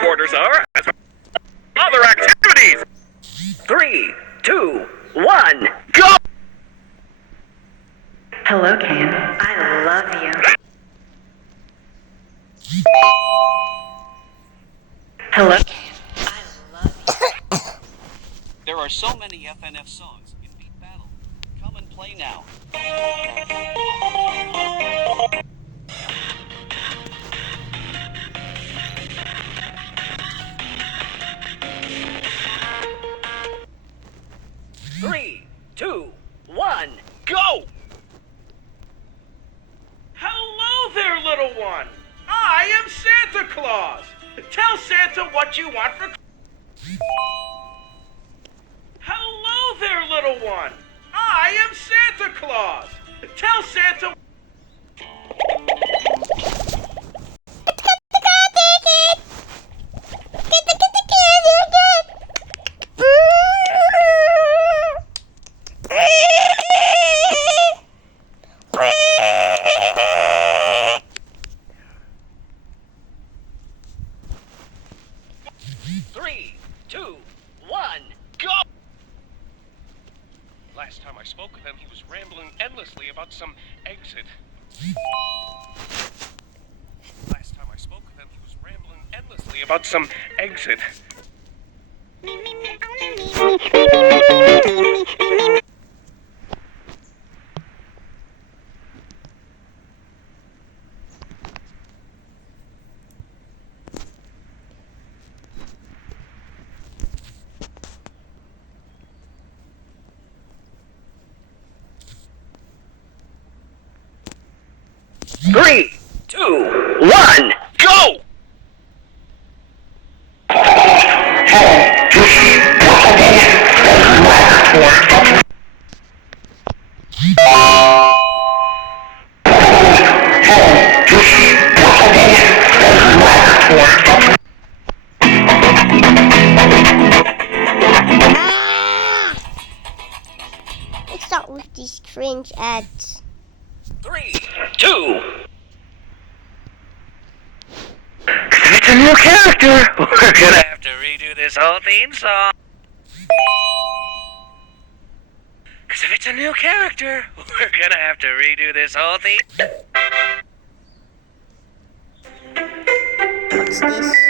quarters are as other activities. 3, 2, 1, go! Hello, Caine. I love you. Hello, Caine. I love you. There are so many FNF songs in Beat Battle. Come and play now. 3, 2, 1, go! Hello there, little one. I am Santa Claus. Tell Santa what you want for... Hello there, little one. I am Santa Claus. Tell Santa... Three, two, one, go! Last time I spoke with him, he was rambling endlessly about some exit. Last time I spoke with him, he was rambling endlessly about some exit. Three, two, one, go! Let's start with these cringe ads. 3, 2. If it's a new character, we're gonna have to redo this whole theme song. Cause if it's a new character, we're gonna have to redo this whole theme. What's this?